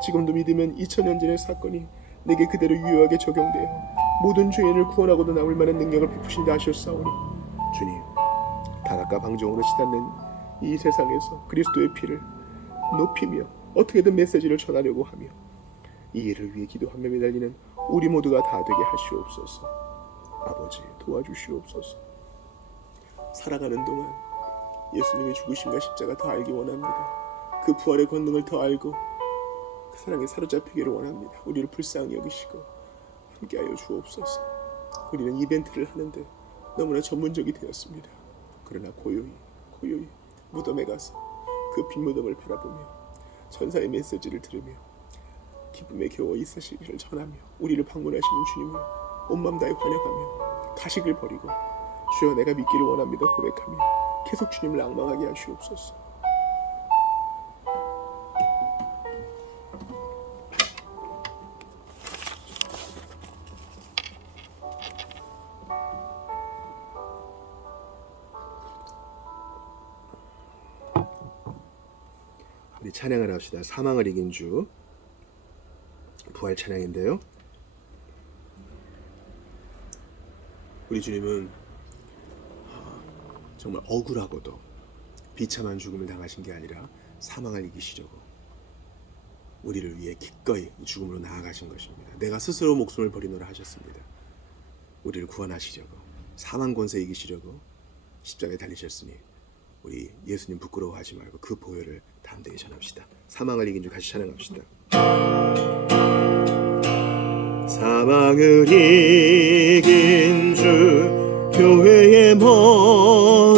지금도 믿으면 2000년 전의 사건이 내게 그대로 유효하게 적용되어 모든 죄인을 구원하고도 남을 만한 능력을 베푸신다 하셨사오니 주님, 다각과 방종으로 치닫는 이 세상에서 그리스도의 피를 높이며 어떻게든 메시지를 전하려고 하며 이 일을 위해 기도하며 매달리는 우리 모두가 다 되게 하시옵소서. 아버지, 도와주시옵소서. 살아가는 동안 예수님의 죽으심과 십자가 더 알기 원합니다. 그 부활의 권능을 더 알고 그 사랑에 사로잡히기를 원합니다. 우리를 불쌍히 여기시고 함께하여 주옵소서. 우리는 이벤트를 하는데 너무나 전문적이 되었습니다. 그러나 고요히 무덤에 가서 그 빈 무덤을 바라보며 전사의 메시지를 들으며 기쁨에 겨워 있으시기를 전하며 우리를 방문하시는 주님을 온맘 다해 환영하며 가식을 버리고 주여, 내가 믿기를 원합니다 고백하며 계속 주님을 앙망하게 하시옵소서. 우리 찬양을 합시다. 사망을 이긴 주, 부활 찬양인데요. 우리 주님은 정말 억울하고도 비참한 죽음을 당하신 게 아니라 사망을 이기시려고 우리를 위해 기꺼이 죽음으로 나아가신 것입니다. 내가 스스로 목숨을 버리노라 하셨습니다. 우리를 구원하시려고, 사망 권세 이기시려고 십자가에 달리셨으니 우리 예수님 부끄러워하지 말고 그 보혈을 담대히 전합시다. 사망을 이긴 주 같이 찬양합시다. 사망을 이긴 주 교회의 머리라,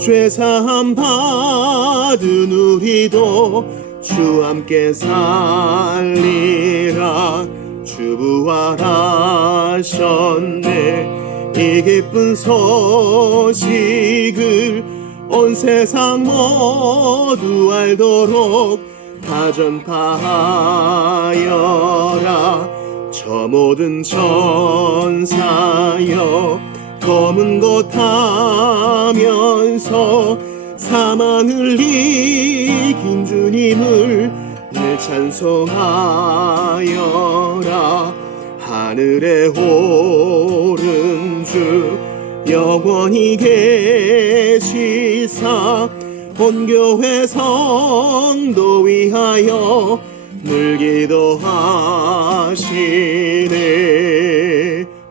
죄사함 받은 우리도 주 함께 살리라. 주 부활하셨네. 이 기쁜 소식을 온 세상 모두 알도록 다 전파하여라. 저 모든 천사여 검은 것 타면서 사망을 이긴 주님을 늘 찬송하여라. 하늘에 오른 주 영원히 계시사 온 교회 성도 위하여 늘 기도하시네.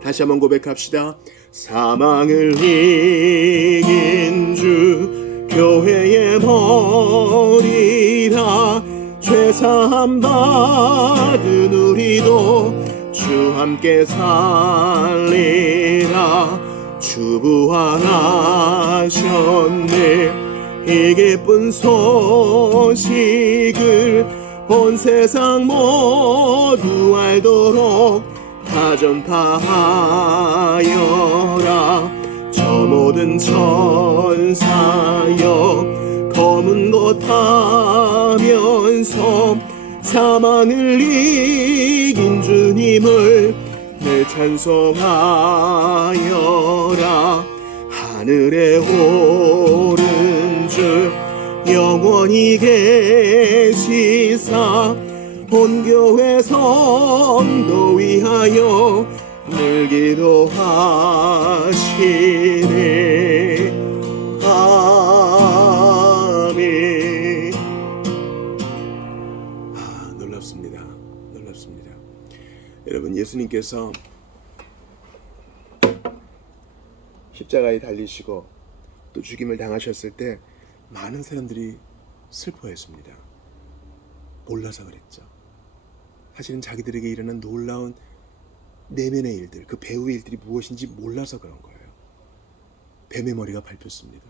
다시 한번 고백합시다. 사망을 이긴 주 교회의 머리라, 죄사함 받은 우리도 주 함께 살리라. 주 부활하셨네. 이 기쁜 소식을 온 세상 모두 알도록 다 전파하여라. 저 모든 천사여 검은 것 타면서 사망을 이긴 주님을 늘 찬송하여라. 하늘에 오른 주 영원히 계시사 온 교회 성도 위하여 늘 기도하시네. 아멘. 놀랍습니다. 놀랍습니다. 여러분, 예수님께서 십자가에 달리시고 또 죽임을 당하셨을 때 많은 사람들이 슬퍼했습니다. 몰라서 그랬죠. 사실은 자기들에게 일어난 놀라운 내면의 일들, 그 배후의 일들이 무엇인지 몰라서 그런 거예요. 뱀의 머리가 밟혔습니다.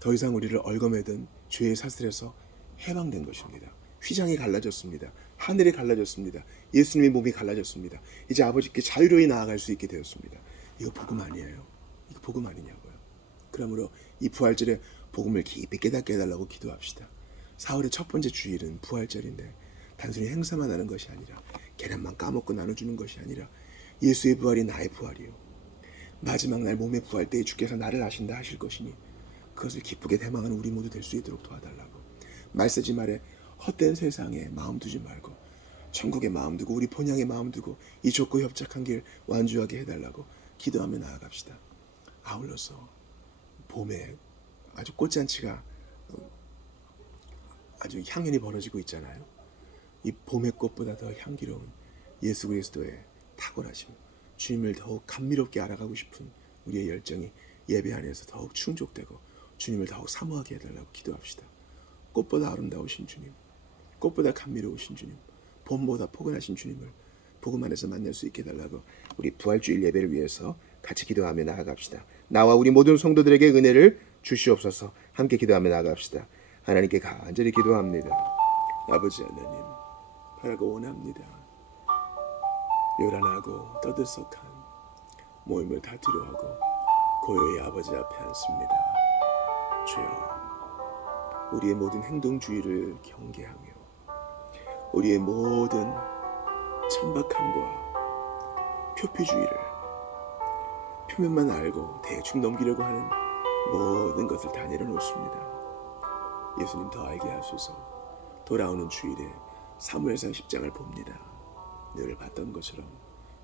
더 이상 우리를 얽어매던 죄의 사슬에서 해방된 것입니다. 휘장이 갈라졌습니다. 하늘이 갈라졌습니다. 예수님의 몸이 갈라졌습니다. 이제 아버지께 자유로이 나아갈 수 있게 되었습니다. 이거 복음 아니에요? 이거 복음 아니냐고요? 그러므로 이 부활절에 복음을 깊이 깨닫게 해달라고 기도합시다. 4월의 첫 번째 주일은 부활절인데 단순히 행사만 하는 것이 아니라, 계란만 까먹고 나눠주는 것이 아니라 예수의 부활이 나의 부활이요, 마지막 날 몸의 부활 때에 주께서 나를 아신다 하실 것이니 그것을 기쁘게 대망하는 우리 모두 될 수 있도록 도와달라고. 말쓰지 말에 헛된 세상에 마음 두지 말고 천국에 마음 두고 우리 본향에 마음 두고 이 좁고 협착한 길 완주하게 해달라고 기도하며 나아갑시다. 아울러서 봄에 아주 꽃잔치가 아주 향연이 벌어지고 있잖아요. 이 봄의 꽃보다 더 향기로운 예수 그리스도의 탁월하심, 주님을 더욱 감미롭게 알아가고 싶은 우리의 열정이 예배 안에서 더욱 충족되고 주님을 더욱 사모하게 해달라고 기도합시다. 꽃보다 아름다우신 주님, 꽃보다 감미로우신 주님, 봄보다 포근하신 주님을 복음 안에서 만날 수 있게 해달라고 우리 부활주일 예배를 위해서 같이 기도하며 나아갑시다. 나와 우리 모든 성도들에게 은혜를 주시옵소서. 함께 기도하며 나아갑시다. 하나님께 간절히 기도합니다. 아버지 하나님, 바라고 원합니다. 요란하고 떠들썩한 모임을 다 뒤로하고 고요히 아버지 앞에 앉습니다. 주여, 우리의 모든 행동주의를 경계하며 우리의 모든 천박함과 표피주의를, 표면만 알고 대충 넘기려고 하는 모든 것을 다 내려놓습니다. 예수님 더 알게 하소서. 돌아오는 주일에 사무엘상 10장을 봅니다. 늘 봤던 것처럼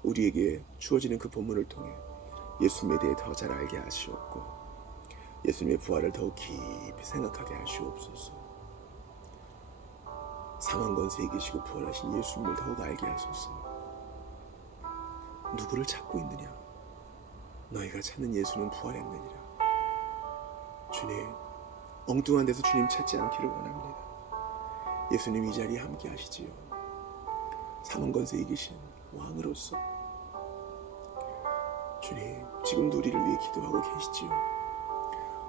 우리에게 주어지는 그 본문을 통해 예수님에 대해 더 잘 알게 하시옵고 예수님의 부활을 더욱 깊이 생각하게 하시옵소서. 사망 권세에 계시고 부활하신 예수님을 더욱 알게 하소서. 누구를 찾고 있느냐? 너희가 찾는 예수는 부활했느니라. 주님, 엉뚱한 데서 주님 찾지 않기를 원합니다. 예수님 이 자리에 함께 하시지요. 사망 권세에 계신 왕으로서 주님, 지금도 우리를 위해 기도하고 계시지요.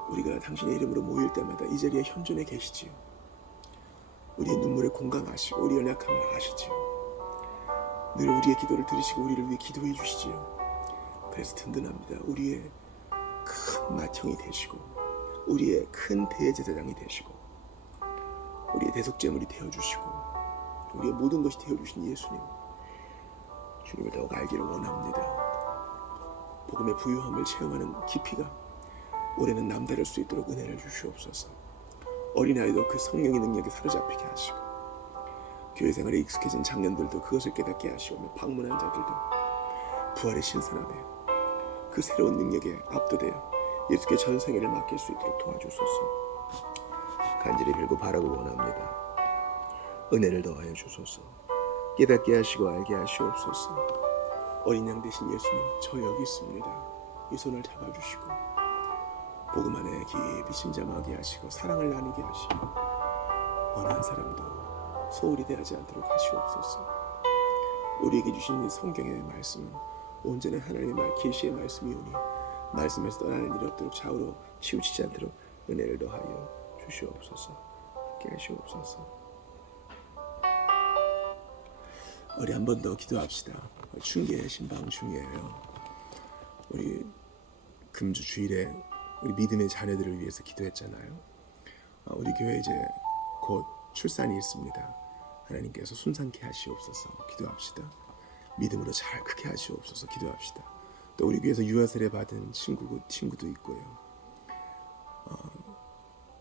우리가 당신의 이름으로 모일 때마다 이 자리에 현존해 계시지요. 우리의 눈물에 공감하시고 우리의 연약함을 아시지요. 늘 우리의 기도를 들으시고 우리를 위해 기도해 주시지요. 그래서 든든합니다. 우리의 큰 맏형이 되시고 우리의 큰 대제사장이 되시고 우리의 대속제물이 되어주시고 우리의 모든 것이 되어주신 예수님, 주님을 더욱 알기를 원합니다. 복음의 부유함을 체험하는 깊이가 올해는 남다를 수 있도록 은혜를 주시옵소서. 어린아이도 그 성령의 능력에 사로잡히게 하시고 교회 생활에 익숙해진 장년들도 그것을 깨닫게 하시오며 방문한 자들도 부활의 신선함에 그 새로운 능력에 압도되어 예수께 전생애를 맡길 수 있도록 도와주소서. 간절히 빌고 바라고 원합니다. 은혜를 더하여 주소서. 깨닫게 하시고 알게 하시옵소서. 어린 양 되신 예수님, 저 여기 있습니다. 이 손을 잡아주시고 복음 안에 깊이 침잠하게 하시고 사랑을 나누게 하시고 어느 한 사람도 소홀히 대하지 않도록 하시옵소서. 우리에게 주신 이 성경의 말씀은 온전한 하나님의 계시의 말씀이오니 말씀에서 떠나는 일이 없도록 좌우로 치우치지 않도록 은혜를 더하여 주시옵소서. 함께 하시옵소서. 우리 한 번 더 기도합시다. 충계 신방 중이에요. 우리 금주 주일에 우리 믿음의 자녀들을 위해서 기도했잖아요. 우리 교회 이제 곧 출산이 있습니다. 하나님께서 순산케 하시옵소서. 기도합시다. 믿음으로 잘 크게 하시옵소서. 기도합시다. 또 우리 교회에서 유아세례 받은 친구도 있고요.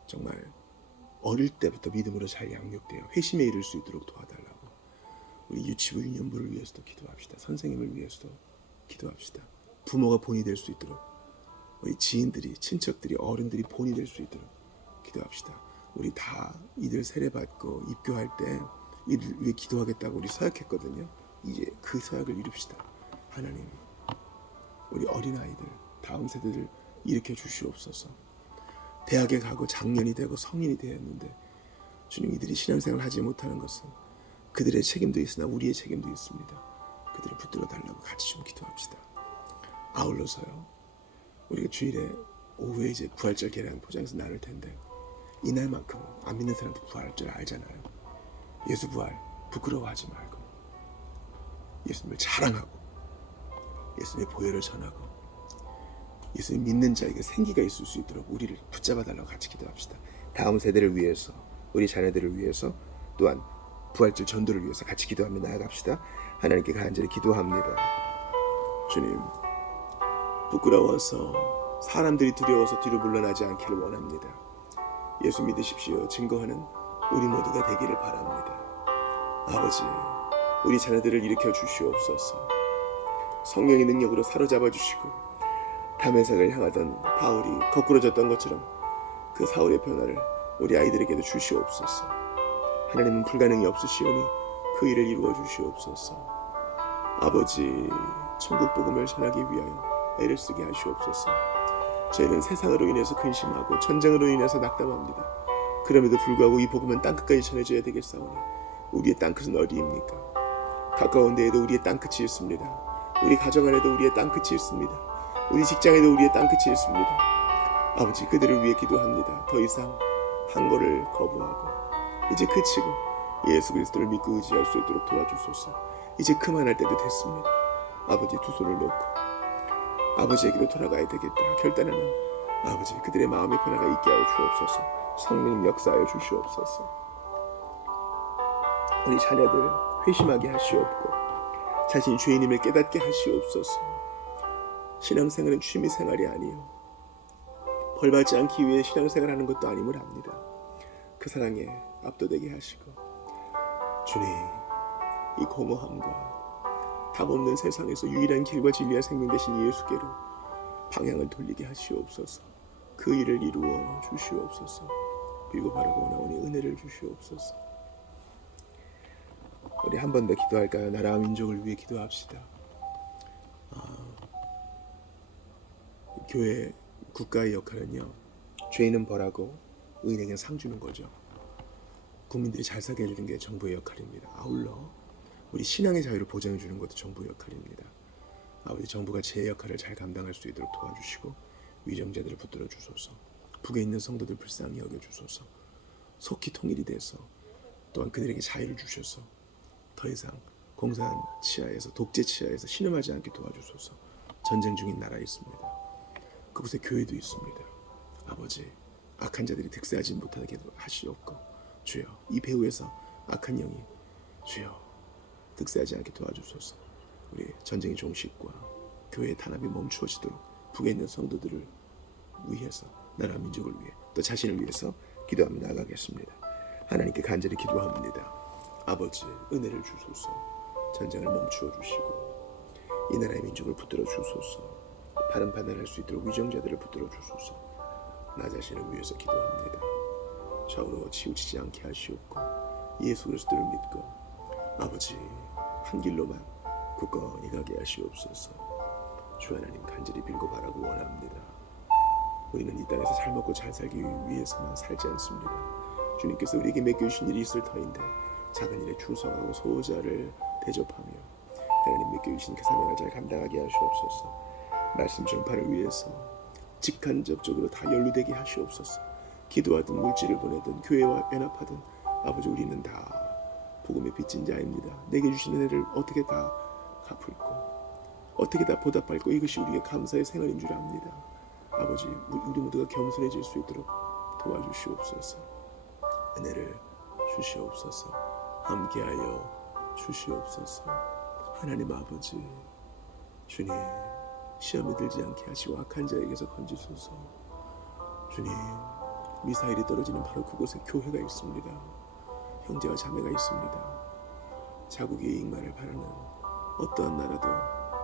정말 어릴 때부터 믿음으로 잘 양육되어 회심에 이를 수 있도록 도와달라고. 우리 유치부 유년부를 위해서도 기도합시다. 선생님을 위해서도 기도합시다. 부모가 본이 될 수 있도록 우리 지인들이, 친척들이, 어른들이 본이 될 수 있도록 기도합시다. 우리 다 이들 세례받고 입교할 때 이들 위해 기도하겠다고 우리 서약했거든요. 이제 그 서약을 이룹시다. 하나님, 우리 어린아이들, 다음 세대들 일으켜 주시옵소서. 대학에 가고 장년이 되고 성인이 되었는데 주님, 이들이 신앙생활을 하지 못하는 것은 그들의 책임도 있으나 우리의 책임도 있습니다. 그들을 붙들어 달라고 같이 좀 기도합시다. 아울러서요, 우리가 주일에 오후에 이제 부활절 계란 포장해서 나눌 텐데 이날만큼은 안 믿는 사람도 부활할 줄 알잖아요. 예수 부활 부끄러워하지 말고 예수님을 자랑하고 예수님의 보혈을 전하고 예수님 믿는 자에게 생기가 있을 수 있도록 우리를 붙잡아 달라고 같이 기도합시다. 다음 세대를 위해서, 우리 자녀들을 위해서, 또한 부활절 전도를 위해서 같이 기도하며 나아갑시다. 하나님께 간절히 기도합니다. 주님, 부끄러워서 사람들이 두려워서 뒤로 물러나지 않기를 원합니다. 예수 믿으십시오 증거하는 우리 모두가 되기를 바랍니다. 아버지, 우리 자녀들을 일으켜 주시옵소서. 성령의 능력으로 사로잡아 주시고 다메섹을 향하던 바울이 거꾸로졌던 것처럼 그 사울의 변화를 우리 아이들에게도 주시옵소서. 하나님은 불가능이 없으시오니 그 일을 이루어 주시옵소서. 아버지, 천국 복음을 전하기 위하여 애를 쓰게 하시옵소서. 저희는 세상으로 인해서 근심하고 전쟁으로 인해서 낙담합니다. 그럼에도 불구하고 이 복음은 땅끝까지 전해져야 되겠사오니 우리의 땅끝은 어디입니까? 가까운 데에도 우리의 땅끝이 있습니다. 우리 가정 안에도 우리의 땅끝이 있습니다. 우리 직장에도 우리의 땅끝이 있습니다. 아버지, 그들을 위해 기도합니다. 더 이상 항거를 거부하고 이제 그치고 예수 그리스도를 믿고 의지할 수 있도록 도와주소서. 이제 그만할 때도 됐습니다. 아버지, 두 손을 놓고 아버지에게로 돌아가야 되겠다 결단하는 아버지, 그들의 마음의 변화가 있게 하여 주옵소서. 성령 역사하여 주시옵소서. 우리 자녀들 회심하게 하시옵고 자신이 죄인임을 깨닫게 하시옵소서. 신앙생활은 취미생활이 아니요 벌받지 않기 위해 신앙생활하는 것도 아님을 압니다. 그 사랑에 압도되게 하시고 주님, 이 공허함과 답 없는 세상에서 유일한 길과 진리와 생명 되신 예수께로 방향을 돌리게 하시옵소서. 그 일을 이루어 주시옵소서. 빌고 바라고 원하오니 은혜를 주시옵소서. 우리 한 번 더 기도할까요? 나라와 민족을 위해 기도합시다. 교회 국가의 역할은요, 죄인은 벌하고 의인에게는 상 주는 거죠. 국민들이 잘 살게 해주는 게 정부의 역할입니다. 아울러 우리 신앙의 자유를 보장해 주는 것도 정부의 역할입니다. 아버지, 정부가 제 역할을 잘 감당할 수 있도록 도와주시고 위정자들을 붙들어 주소서. 북에 있는 성도들 불쌍히 여겨 주소서. 속히 통일이 돼서 또한 그들에게 자유를 주셔서 더 이상 공산 치하에서, 독재 치하에서 신음하지 않게 도와주소서. 전쟁 중인 나라에 있습니다. 그곳에 교회도 있습니다. 아버지, 악한 자들이 득세하지 못하게 하시옵고, 주여, 이 배후에서 악한 영이 주여 득세하지 않게 도와주소서. 우리 전쟁의 종식과 교회의 탄압이 멈추어지도록 북에 있는 성도들을 위해서, 나라 민족을 위해, 또 자신을 위해서 기도하며 나아가겠습니다. 하나님께 간절히 기도합니다. 아버지, 은혜를 주소서. 전쟁을 멈추어 주시고 이 나라의 민족을 붙들어 주소서. 바른 판단할 수 있도록 위정자들을 붙들어 주소서. 나 자신을 위해서 기도합니다. 좌우로 치우치지 않게 하시옵고 예수 그리스도를 믿고 아버지 한 길로만 굳건히 가게 하시옵소서. 주 하나님, 간절히 빌고 바라고 원합니다. 우리는 이 땅에서 잘 먹고 잘 살기 위해서만 살지 않습니다. 주님께서 우리에게 맡겨주신 일이 있을 터인데 작은 일에 충성하고 소자를 대접하며 하나님 맡겨주신 그 사명을 잘 감당하게 하시옵소서. 말씀 전파를 위해서 직간접적으로 다 연루되게 하시옵소서. 기도하든 물질을 보내든 교회와 연합하든 아버지, 우리는 다 복음의 빚진 자입니다. 내게 주신 은혜를 어떻게 다 갚을고 어떻게 다 보답할고 이것이 우리의 감사의 생활인 줄 압니다. 아버지, 우리 모두가 겸손해질 수 있도록 도와주시옵소서. 은혜를 주시옵소서. 함께하여 주시옵소서. 하나님 아버지, 주님, 시험에 들지 않게 하시고 악한 자에게서 건지소서. 주님, 미사일이 떨어지는 바로 그곳에 교회가 있습니다. 형제와 자매가 있습니다. 자국의 이익만을 바라는 어떠한 나라도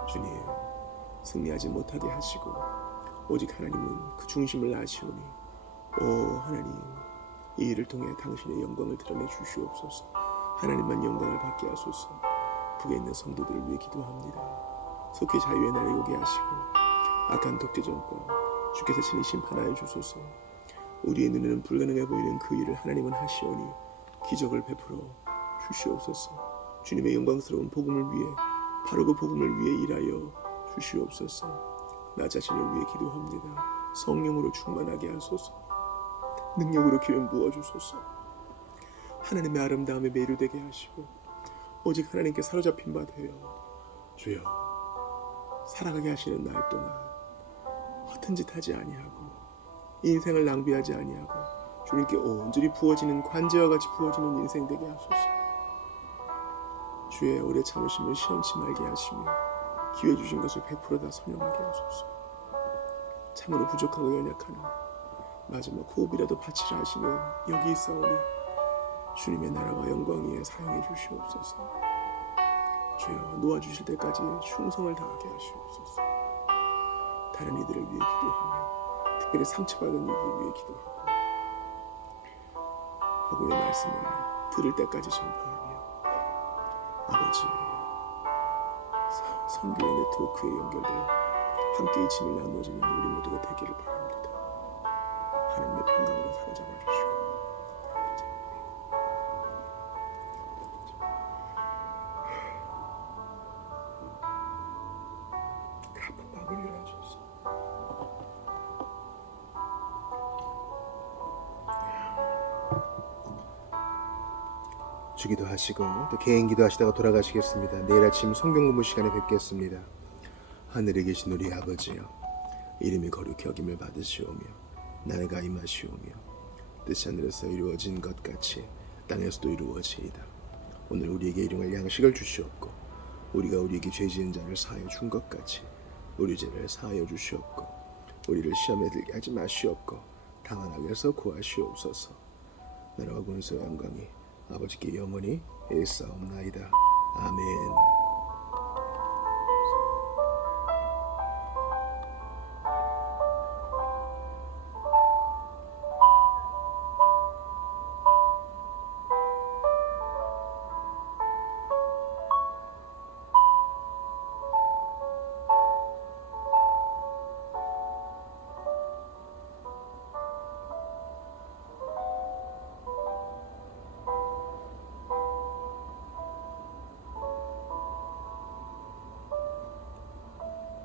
주님 승리하지 못하게 하시고 오직 하나님은 그 중심을 아시오니 오 하나님, 이 일을 통해 당신의 영광을 드러내 주시옵소서. 하나님만 영광을 받게 하소서. 북에 있는 성도들을 위해 기도합니다. 속히 자유의 날이 오게 하시고 악한 독재 정권 주께서 친히 심판하여 주소서. 우리의 눈에는 불가능해 보이는 그 일을 하나님은 하시오니 기적을 베풀어 주시옵소서. 주님의 영광스러운 복음을 위해, 바로 그 복음을 위해 일하여 주시옵소서. 나 자신을 위해 기도합니다. 성령으로 충만하게 하소서. 능력으로 기름 부어주소서. 하나님의 아름다움에 매료되게 하시고 오직 하나님께 사로잡힌 바 되어 주여 살아가게 하시는 날 동안 허튼 짓 하지 아니하고 인생을 낭비하지 아니하고 주님께 온전히 부어지는 관제와 같이 부어지는 인생 되게 하소서. 주의 오래 참으심을 시험치 말게 하시며 기회 주신 것을 100% 다 선용하게 하소서. 참으로 부족하고 연약하나 마지막 호흡이라도 바치라 하시면 여기 있사오니 주님의 나라와 영광 위에 사용해 주시옵소서. 주여 놓아주실 때까지 충성을 다하게 하시옵소서. 다른 이들을 위해 기도하며 특별히 상처받은 이들을 위해 기도하고 복음의 말씀을 들을 때까지 전파하며 아버지 선교의 네트워크에 연결되어 함께 이 짐을 나누어지는 우리 모두가 되기를 바랍니다. 하나님의 평강으로 사로잡아 주시고 가쁜 밤을 일하소서. 주기도 하시고 또 개인 기도하시다가 돌아가시겠습니다. 내일 아침 성경 공부 시간에 뵙겠습니다. 하늘에 계신 우리 아버지여, 이름이 거룩히 여김을 받으시오며 나라가 임하시오며 뜻이 하늘에서 이루어진 것 같이 땅에서도 이루어지이다. 오늘 우리에게 일용할 양식을 주시옵고 우리가 우리에게 죄 지은 자를 사하여 준 것 같이 우리 죄를 사하여 주시옵고 우리를 시험에 들게 하지 마시옵고 다만 악에서 구하시옵소서. 나라와 권세와 영광이 아버지께 영원히 일사옵나이다. 아멘.